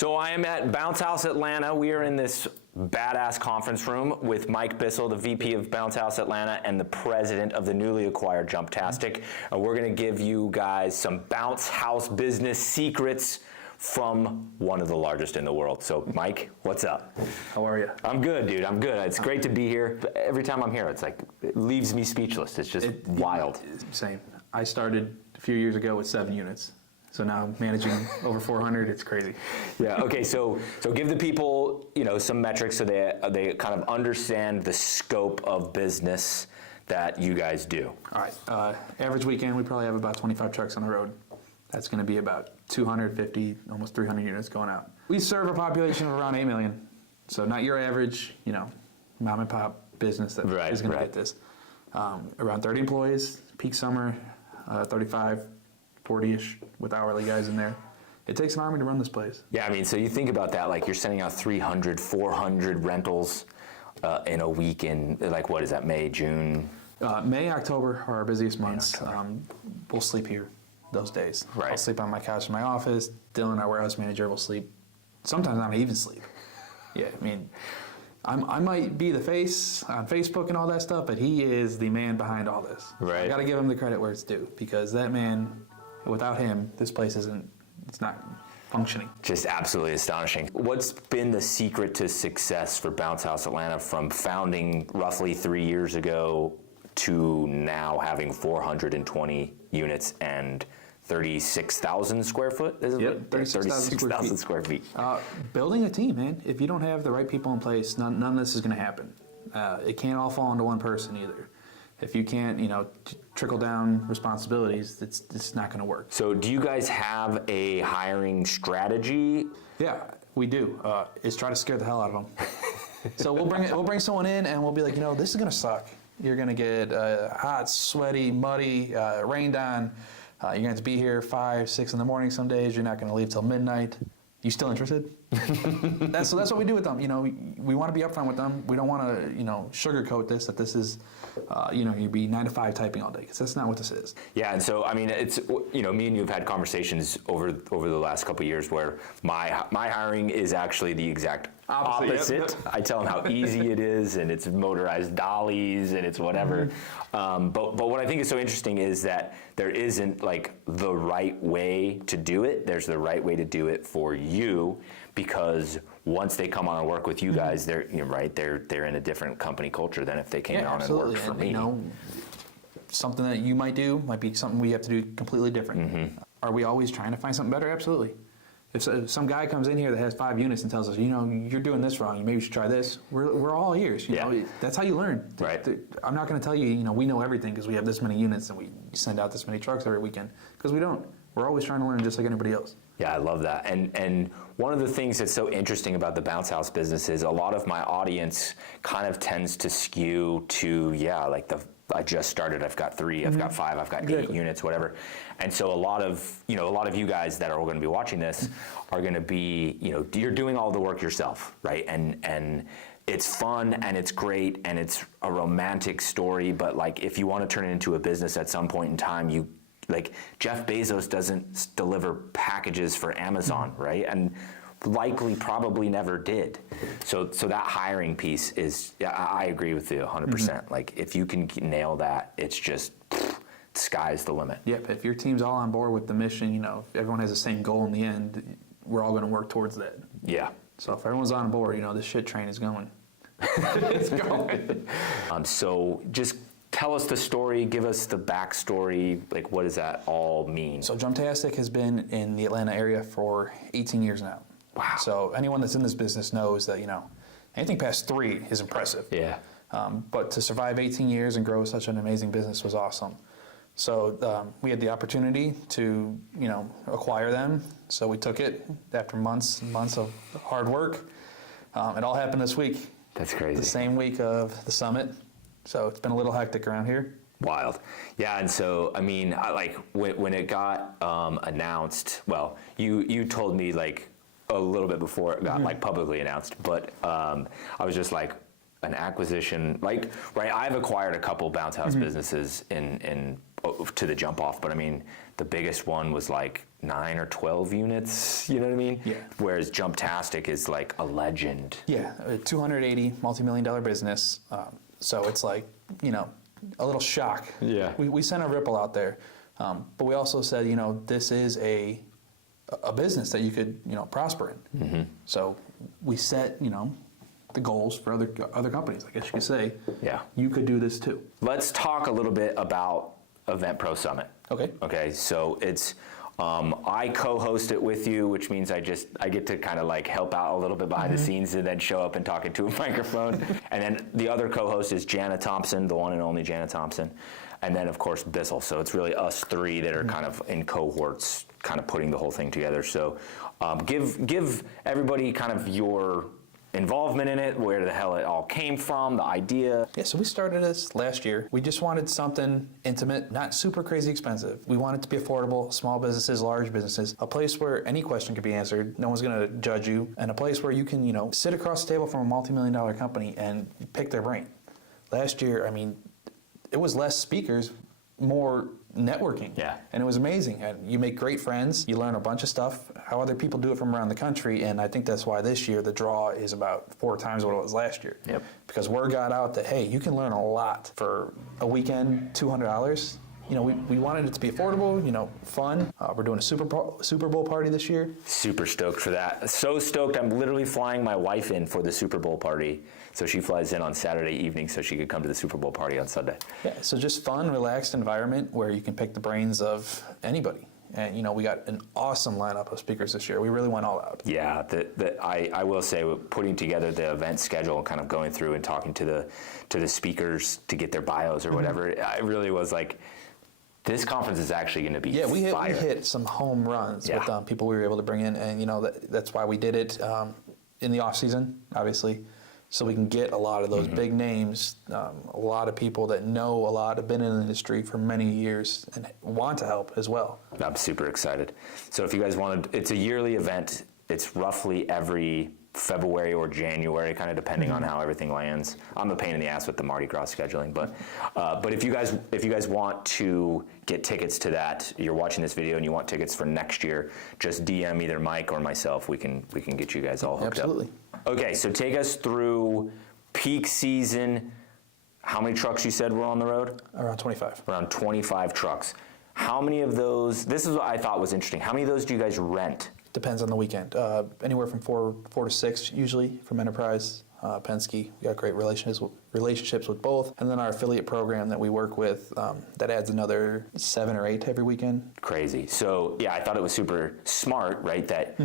So I am at Bounce House Atlanta. We are in this badass conference room with Mike Bissell, the VP of Bounce House Atlanta and the president of the newly acquired Jumptastic. And we're gonna give you guys some Bounce House business secrets from one of the largest in the world. So Mike, what's up? How are you? I'm good, dude, I'm good. It's great to be here. Every time I'm here, it's like, it leaves me speechless. It's just wild. Same. I started a few years ago with 7 units. So now I'm managing over 400, it's crazy. Yeah, okay, so give the people, some metrics so they kind of understand the scope of business that you guys do. All right, average weekend, we probably have about 25 trucks on the road. That's gonna be about 250, almost 300 units going out. We serve a population of around 8 million. So not your average, mom and pop business that is gonna get this. Around 30 employees, peak summer, 35, 40-ish with hourly guys in there. It takes an army to run this place. Yeah, I mean, so you think about that, like you're sending out 300, 400 rentals in a week in, like, what is that, May, June? May, October are our busiest months. We'll sleep here those days. Right. I'll sleep on my couch in my office. Dylan, our warehouse manager, will sleep. Sometimes not even sleep. Yeah, I mean, I might be the face on Facebook and all that stuff, but he is the man behind all this. Right. I got to give him the credit where it's due, because that man, without him, this place it's not functioning. Just absolutely astonishing. What's been the secret to success for Bounce House Atlanta from founding roughly 3 years ago to now having 420 units and 36,000 square foot? Yep, 36,000 square feet. Building a team, man. If you don't have the right people in place, none of this is going to happen. It can't all fall onto one person either. If you can't, trickle down responsibilities, it's not going to work. So do you guys have a hiring strategy? Yeah, we do. It's try to scare the hell out of them. So we'll bring someone in and we'll be like, this is going to suck. You're going to get hot, sweaty, muddy, rained on. You're going to have to be here 5, 6 in the morning some days. You're not going to leave till midnight. You still interested? That's what we do with them. We want to be upfront with them. We don't want to, sugarcoat this, that this is, you'd be 9 to 5 typing all day, because that's not what this is. Yeah, and so, I mean, it's, me and you have had conversations over the last couple of years where my hiring is actually the exact opposite. Yep. I tell them how easy it is, and it's motorized dollies, and it's whatever. But what I think is so interesting is that there isn't like the right way to do it. There's the right way to do it for you, because once they come on and work with you guys, they're they're in a different company culture than if they came on and worked for me. Something that you might do might be something we have to do completely different. Are we always trying to find something better? Absolutely. If some guy comes in here that has 5 units and tells us, you're doing this wrong, maybe you should try this, we're all ears. That's how you learn. Right. I'm not going to tell you, we know everything because we have this many units and we send out this many trucks every weekend, because we don't. We're always trying to learn just like anybody else. Yeah, I love that. And one of the things that's so interesting about the Bounce House business is a lot of my audience kind of tends to skew to, I just started, I've got 3, I've got 5, I've got 8 units, whatever. And so a lot of you guys that are going to be watching this are going to be, you're doing all the work yourself, right? And it's fun and it's great and it's a romantic story, but like if you want to turn it into a business at some point in time, like Jeff Bezos doesn't deliver packages for Amazon, right? And likely probably never did. So that hiring piece is, I agree with you 100%. Like if you can nail that, it's just, sky's the limit. Yep, if your team's all on board with the mission, if everyone has the same goal in the end, we're all going to work towards that. Yeah. So if everyone's on board, this shit train is going. It's going. So just tell us the story, give us the backstory, like what does that all mean? So Jumptastic has been in the Atlanta area for 18 years now. Wow. So anyone that's in this business knows that, anything past 3 is impressive. Yeah. But to survive 18 years and grow such an amazing business was awesome. So we had the opportunity to, acquire them. So we took it after months and months of hard work. It all happened this week. That's crazy. The same week of the summit. So it's been a little hectic around here. Wild. Yeah, and so, I mean, when it got announced, well, you told me like a little bit before it got like publicly announced, but I was just like, an acquisition, like, right, I've acquired a couple Bounce House businesses in to the jump off, but I mean, the biggest one was like 9 or 12 units, you know what I mean? Yeah. Whereas Jumptastic is like a legend. Yeah, a 280 multi-million dollar business. So it's like, you know, a little shock. Yeah. We sent a ripple out there. But we also said, you know, this is a business that you could, you know, prosper in. Mm-hmm. So we set, you know, the goals for other companies, I guess you could say. Yeah. You could do this too. Let's talk a little bit about Event Pro Summit. Okay. Okay, so it's, I co-host it with you, which means I get to kind of like help out a little bit behind the scenes and then show up and talk into a microphone. And then the other co-host is Jana Thompson, the one and only Jana Thompson. And then of course Bissell. So it's really us three that are kind of in cohorts, kind of putting the whole thing together. So give everybody kind of your involvement in it, where the hell it all came from, the idea. Yeah, so we started this last year. We just wanted something intimate, not super crazy expensive. We want it to be affordable, small businesses, large businesses, a place where any question could be answered, no one's gonna judge you, and a place where you can, you know, sit across the table from a multi-million dollar company and pick their brain. Last year, I mean, it was less speakers, more networking. Yeah. And it was amazing. And you make great friends, you learn a bunch of stuff, how other people do it from around the country, and I think that's why this year the draw is about 4 times what it was last year. Yep. Because word got out that, hey, you can learn a lot for a weekend, $200. You know, we wanted it to be affordable, you know, fun. We're doing a Super Bowl party this year. Super stoked for that. So stoked, I'm literally flying my wife in for the Super Bowl party. So she flies in on Saturday evening so she could come to the Super Bowl party on Sunday. Yeah, so just fun, relaxed environment where you can pick the brains of anybody. And, you know, we got an awesome lineup of speakers this year. We really went all out. Yeah, I will say, putting together the event schedule and kind of going through and talking to the speakers to get their bios or whatever, I really was like, this conference is actually going to be we fire. hit some home runs Yeah. with people we were able to bring in, and you know that's why we did it in the off season, obviously, so we can get a lot of those big names, a lot of people that know a lot, have been in the industry for many years, and want to help as well. I'm super excited. So if you guys wanted, it's a yearly event. It's roughly every February or January, kind of depending on how everything lands. I'm a pain in the ass with the Mardi Gras scheduling, but if you guys want to get tickets to that, you're watching this video and you want tickets for next year, just DM either Mike or myself. We can get you guys all hooked Absolutely. up. Okay, so take us through peak season. How many trucks you said were on the road? Around 25. Around 25 trucks. How many of those? This is what I thought was interesting. How many of those do you guys rent? Depends on the weekend. Anywhere from four to 6 usually from Enterprise, Penske. We got great relationships with both. And then our affiliate program that we work with, that adds another 7 or 8 every weekend. Crazy. So yeah, I thought it was super smart, right? That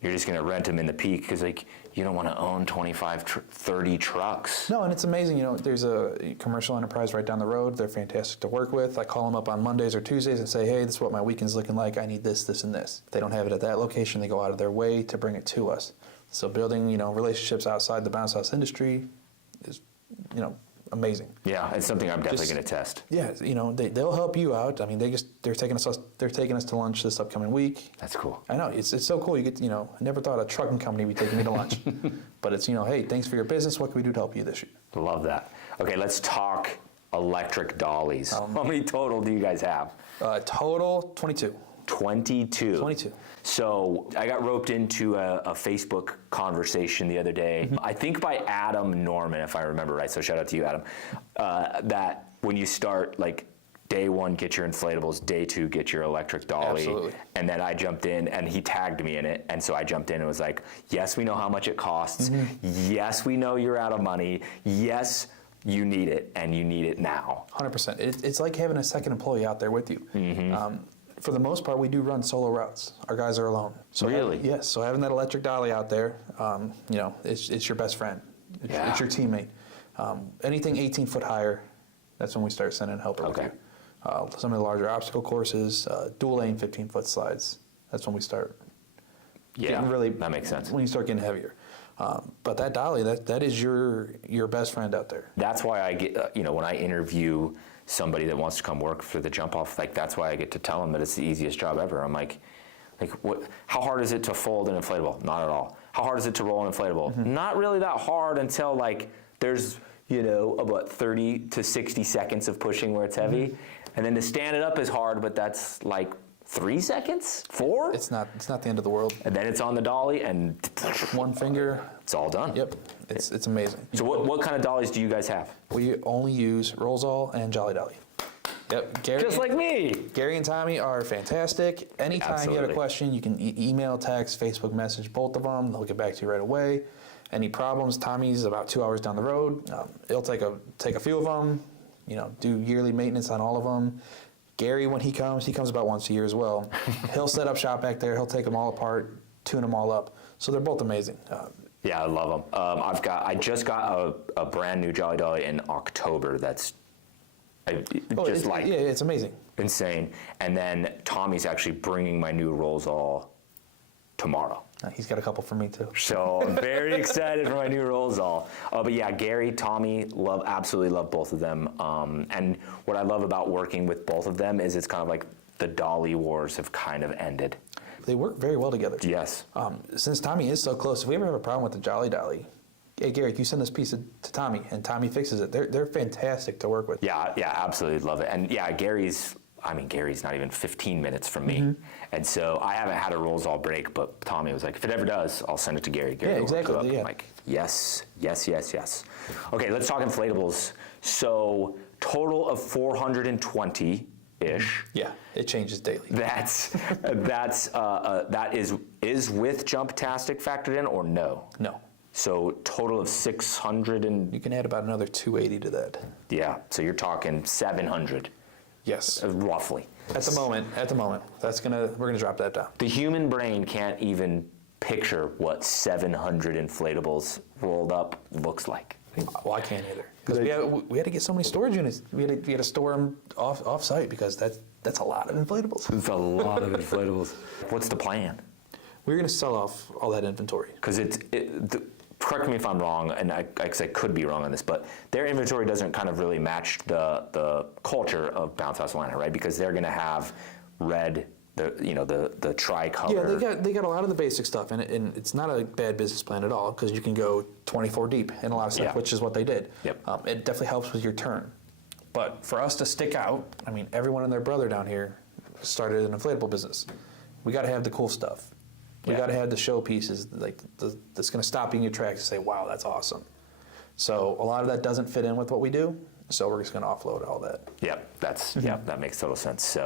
you're just going to rent them in the peak because like you don't want to own 25, 30 trucks. No, and it's amazing. You know, there's a commercial enterprise right down the road. They're fantastic to work with. I call them up on Mondays or Tuesdays and say, hey, this is what my weekend's looking like. I need this, this, and this. If they don't have it at that location, they go out of their way to bring it to us. So building, you know, relationships outside the bounce house industry is, you know, amazing. Yeah, it's something I'm definitely going to test. Yeah, you know, they'll help you out. I mean, they're taking us to lunch this upcoming week. That's cool. I know, it's so cool. You get, you know, I never thought a trucking company would be taking me to lunch. But it's, you know, hey, thanks for your business. What can we do to help you this year? Love that. Okay, let's talk electric dollies. How many total do you guys have? Total 22. 22. 22. So I got roped into a Facebook conversation the other day, I think by Adam Norman, if I remember right, so shout out to you, Adam, that when you start, like, day 1, get your inflatables, day 2, get your electric dolly. Absolutely. And then I jumped in, and he tagged me in it, and so I jumped in and was like, yes, we know how much it costs. Yes, we know you're out of money. Yes, you need it, and you need it now. 100%. It's like having a second employee out there with you. For the most part, we do run solo routes. Our guys are alone. So Really? Yes. So having that electric dolly out there, you know, it's your best friend. It's your teammate. Anything 18 foot higher, that's when we start sending help with you. Some of the larger obstacle courses, dual lane 15-foot slides. That's when we start. Yeah, really, that makes sense. When you start getting heavier. But that dolly, that is your best friend out there. That's why I get, you know, when I interview somebody that wants to come work for the jump off, like that's why I get to tell them that it's the easiest job ever. I'm like what? How hard is it to fold an inflatable? Not at all. How hard is it to roll an inflatable? Not really that hard until like there's, you know, about 30 to 60 seconds of pushing where it's heavy, and then to stand it up is hard, but that's like 3 seconds? 4? It's not the end of the world. And then it's on the dolly, and One finger. it's all done. Yep. It's amazing. So what kind of dollies do you guys have? We only use Rolls-All and Jolly Dolly. Yep. Just like me. Gary and Tommy are fantastic. Anytime you have Absolutely. a question, you can email, text, Facebook message, both of them. They'll get back to you right away. Any problems, Tommy's about 2 hours down the road. He'll take a few of them, do yearly maintenance on all of them. Gary, when he comes about once a year as well. He'll set up shop back there. He'll take them all apart, tune them all up. So they're both amazing. Yeah, I love them. I just got a brand new Jolly Dolly in October. That's it's amazing. insane. And then Tommy's actually bringing my new Rolls-All tomorrow. He's got a couple for me too. So I'm very excited for my new Rolls-All. But yeah, Gary, Tommy, absolutely love both of them. And what I love about working with both of them is it's kind of like the dolly wars have kind of ended. They work very well together. Yes. Since Tommy is so close, if we ever have a problem with the Jolly Dolly, hey Gary, you send this piece to Tommy, and Tommy fixes it. They're fantastic to work with. Yeah, absolutely love it. And yeah, Gary's not even 15 minutes from me. And so I haven't had a Rolls-All break, but Tommy was like, if it ever does, I'll send it to Gary. Gary Yeah, will hook it exactly, up. yeah. I'm like, yes. Okay, let's talk inflatables. So total of 420-ish. Yeah, it changes daily. That is with Jumptastic factored in or no? No. So total of 600 and You can add about another 280 to that. yeah. So you're talking 700 Yes. roughly. At the moment, we're gonna drop that down. The human brain can't even picture what 700 inflatables rolled up looks like. Well, I can't either because we had to get so many storage units. We had to store them off site because that's a lot of inflatables. It's a lot of inflatables. What's the plan? We're gonna sell off all that inventory. Because correct me if I'm wrong, and I could be wrong on this, but their inventory doesn't kind of really match the culture of Bounce House Atlanta, right? Because they're going to have red, the tricolor. Yeah, they got a lot of the basic stuff, and it's not a bad business plan at all because you can go 24 deep in a lot of stuff, Yeah. which is what they did. Yep. It definitely helps with your turn. But for us to stick out, I mean, everyone and their brother down here started an inflatable business. We got to have the cool stuff. We Yeah. got to have the show pieces that's going to stop you in your tracks and say, wow, that's awesome. So a lot of that doesn't fit in with what we do, so we're just going to offload all that. Yep, that makes total sense.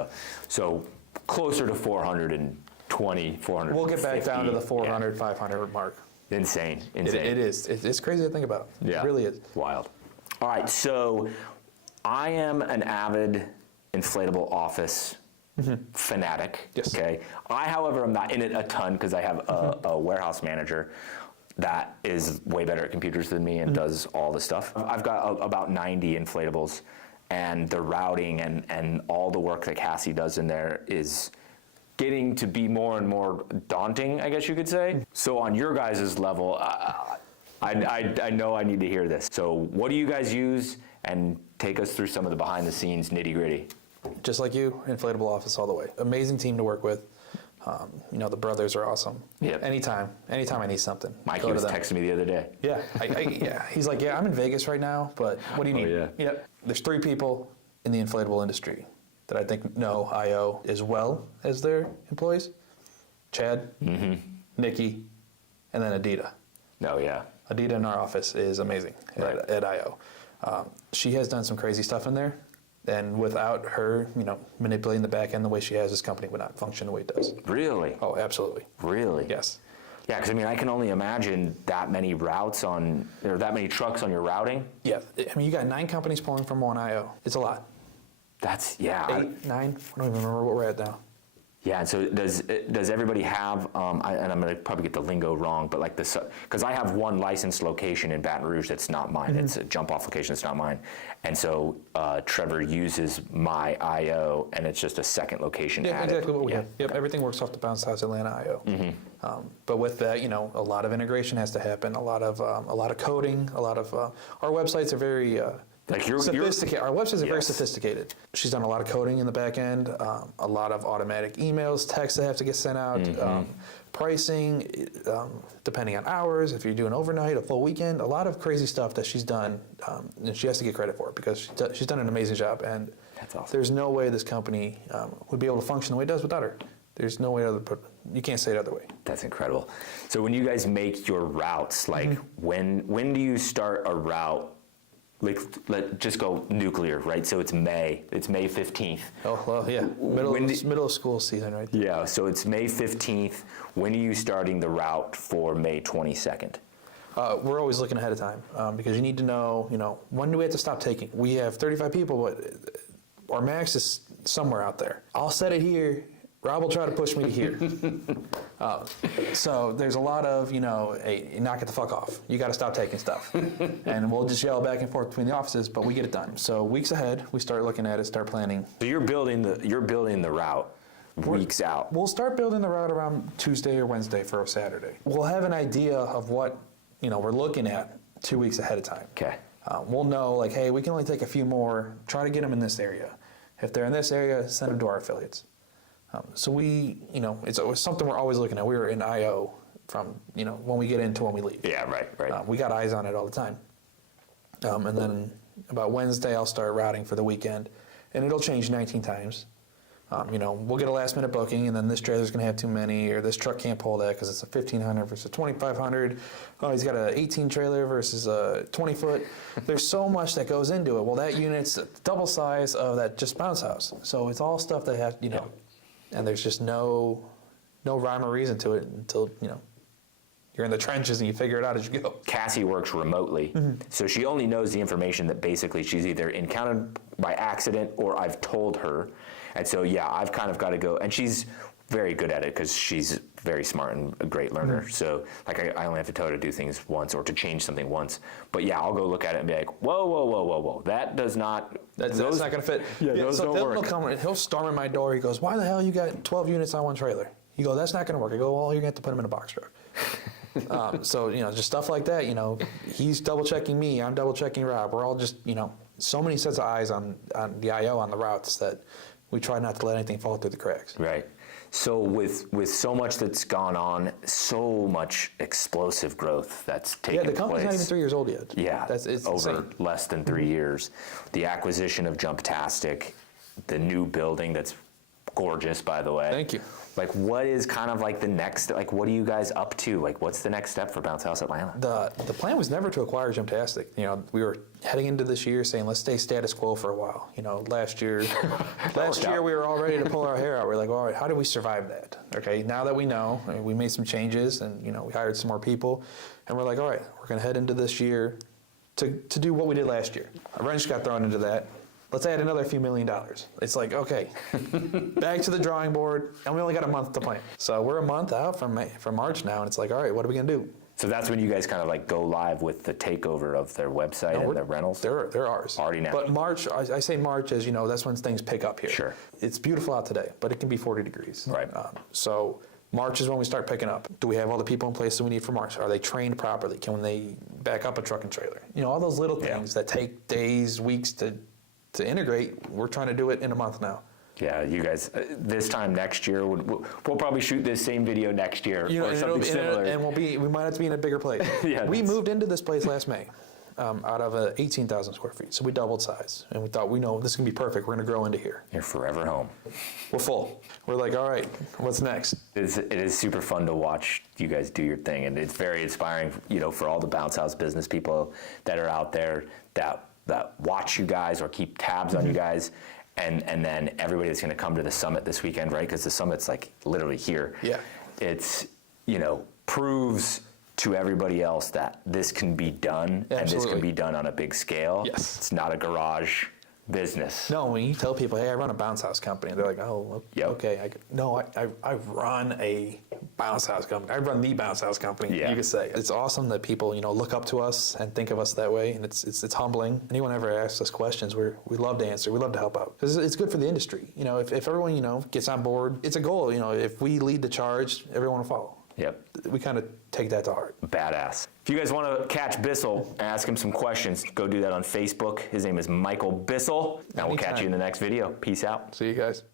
So closer to 420, 450. We'll get back down to the 400, Yeah. 500 mark. Insane. It is. It's crazy to think about. Yeah. It really is. Wild. All right, so I am an avid inflatable office fanatic. Yes. Okay. I, however, am not in it a ton because I have a warehouse manager that is way better at computers than me and does all the stuff. I've got about 90 inflatables, and the routing and all the work that Cassie does in there is getting to be more and more daunting, I guess you could say. So on your guys' level, I know I need to hear this. So what do you guys use? And take us through some of the behind the scenes nitty gritty. Just like you, inflatable office all the way. Amazing team to work with. The brothers are awesome. Yep. Anytime I need something. Mikey go to was them. texting me the other day. Yeah, yeah. He's like, yeah, I'm in Vegas right now, but what do you need? yeah. Yep. There's 3 people in the inflatable industry that I think know IO as well as their employees. Chad, Nikki, and then Adita. Oh, yeah. Adita in our office is amazing at IO. She has done some crazy stuff in there, and without her, manipulating the back end the way she has, this company would not function the way it does. Really? Oh, absolutely. Really? Yes. Yeah, because I can only imagine that many routes or that many trucks on your routing. Yeah, you got 9 companies pulling from one IO. It's a lot. That's, 8, 9, I don't even remember what we're at now. Yeah, and so does everybody have, and I'm going to probably get the lingo wrong, but like this, because I have one licensed location in Baton Rouge that's not mine. It's a jump off location that's not mine. And so Trevor uses my IO, and it's just a second location Yeah, added. exactly what we have. Yep, everything works off the Bounce House Atlanta IO. But with that, a lot of integration has to happen, a lot of coding, a lot of, our websites are very, Like you're sophisticated. Our websites are very Yes. sophisticated. She's done a lot of coding in the back end, a lot of automatic emails, texts that have to get sent out, pricing, depending on hours, if you're doing overnight, a full weekend, a lot of crazy stuff that she's done, and she has to get credit for it because she's done an amazing job. And That's awesome. There's no way this company would be able to function the way it does without her. There's no way you can't say it other way. That's incredible. So when you guys make your routes, like when do you start a route? Like, just go nuclear, right? So it's May 15th. Oh, well, yeah, middle of school season, right? Yeah, so it's May 15th. When are you starting the route for May 22nd? We're always looking ahead of time because you need to know, when do we have to stop taking? We have 35 people, but our max is somewhere out there. I'll set it here. Rob will try to push me to here. So there's a lot of, hey, knock it the fuck off. You got to stop taking stuff. And we'll just yell back and forth between the offices, but we get it done. So weeks ahead, we start looking at it, start planning. So you're building the route weeks out. We'll start building the route around Tuesday or Wednesday for a Saturday. We'll have an idea of what, we're looking at 2 weeks ahead of time. Okay. We'll know, like, hey, we can only take a few more, try to get them in this area. If they're in this area, send them to our affiliates. So we, it's something we're always looking at. We were in IO from, when we get into when we leave. Yeah, right. We got eyes on it all the time. And then about Wednesday, I'll start routing for the weekend, and it'll change 19 times. We'll get a last minute booking, and then this trailer's going to have too many, or this truck can't pull that because it's a 1,500 versus a 2,500. Oh, he's got an 18 trailer versus a 20 foot. There's so much that goes into it. Well, that unit's double size of that just bounce house. So it's all stuff that has, and there's just no rhyme or reason to it until, you're in the trenches and you figure it out as you go. Cassie works remotely, so she only knows the information that basically she's either encountered by accident or I've told her. And so, yeah, I've kind of got to go, and she's very good at it because she's very smart and a great learner. So, like, I only have to tell her to do things once or to change something once. But yeah, I'll go look at it and be like, whoa, that does not. That's not going to fit. Yeah, those so don't work. He'll storm at my door. He goes, why the hell you got 12 units on one trailer? You go, that's not going to work. I go, well, you're going to have to put them in a box truck. So, just stuff like that, he's double checking me, I'm double checking Rob. We're all just, so many sets of eyes on the IO on the routes that we try not to let anything fall through the cracks. Right. So with so much that's gone on, so much explosive growth that's taken place. Yeah, the company's not even 3 years old yet. Yeah, it's over insane. Less than 3 years. The acquisition of Jumptastic, the new building that's gorgeous, by the way. Thank you. Like, what is kind of like the next, like, what are you guys up to? Like, what's the next step for Bounce House Atlanta? The plan was never to acquire Jumptastic. We were heading into this year saying, let's stay status quo for a while. Last year we were all ready to pull our hair out. We're like, all right, how do we survive that? Okay, now that we know, we made some changes and, we hired some more people. And we're like, all right, we're going to head into this year to do what we did last year. A wrench got thrown into that. Let's add another few $1 million. It's like, okay, back to the drawing board, and we only got a month to plan. So we're a month out from March now, and it's like, all right, what are we going to do? So that's when you guys kind of like go live with the takeover of their website and their rentals? They're ours. Already now. But March, I say March as, that's when things pick up here. Sure. It's beautiful out today, but it can be 40 degrees. Right. So March is when we start picking up. Do we have all the people in place that we need for March? Are they trained properly? Can they back up a truck and trailer? All those little things that take days, weeks to integrate. We're trying to do it in a month now. Yeah, you guys, this time next year, we'll probably shoot this same video next year or something similar. And we might have to be in a bigger place. Yeah, we moved into this place last May out of 18,000 square feet. So we doubled size. And we thought, we know this is going to be perfect. We're going to grow into here. You're forever home. We're full. We're like, all right, what's next? It is super fun to watch you guys do your thing. And it's very inspiring, for all the Bounce House business people that are out there that watch you guys or keep tabs on you guys, and then everybody that's going to come to the summit this weekend, right? Because the summit's like literally here. Yeah. It's, proves to everybody else that this can be done. Absolutely. And this can be done on a big scale. Yes. It's not a garage business. No, when you tell people, hey, I run a bounce house company, they're like, oh, okay. I run a bounce house company. I run the bounce house company, you could say. It's awesome that people, look up to us and think of us that way, and it's humbling. Anyone ever asks us questions, we love to answer. We love to help out. Because it's good for the industry. If everyone, gets on board, it's a goal. If we lead the charge, everyone will follow. Yep. We kind of take that to heart. Badass. If you guys want to catch Bissell and ask him some questions, go do that on Facebook. His name is Michael Bissell. And we'll catch you in the next video. Peace out. See you guys.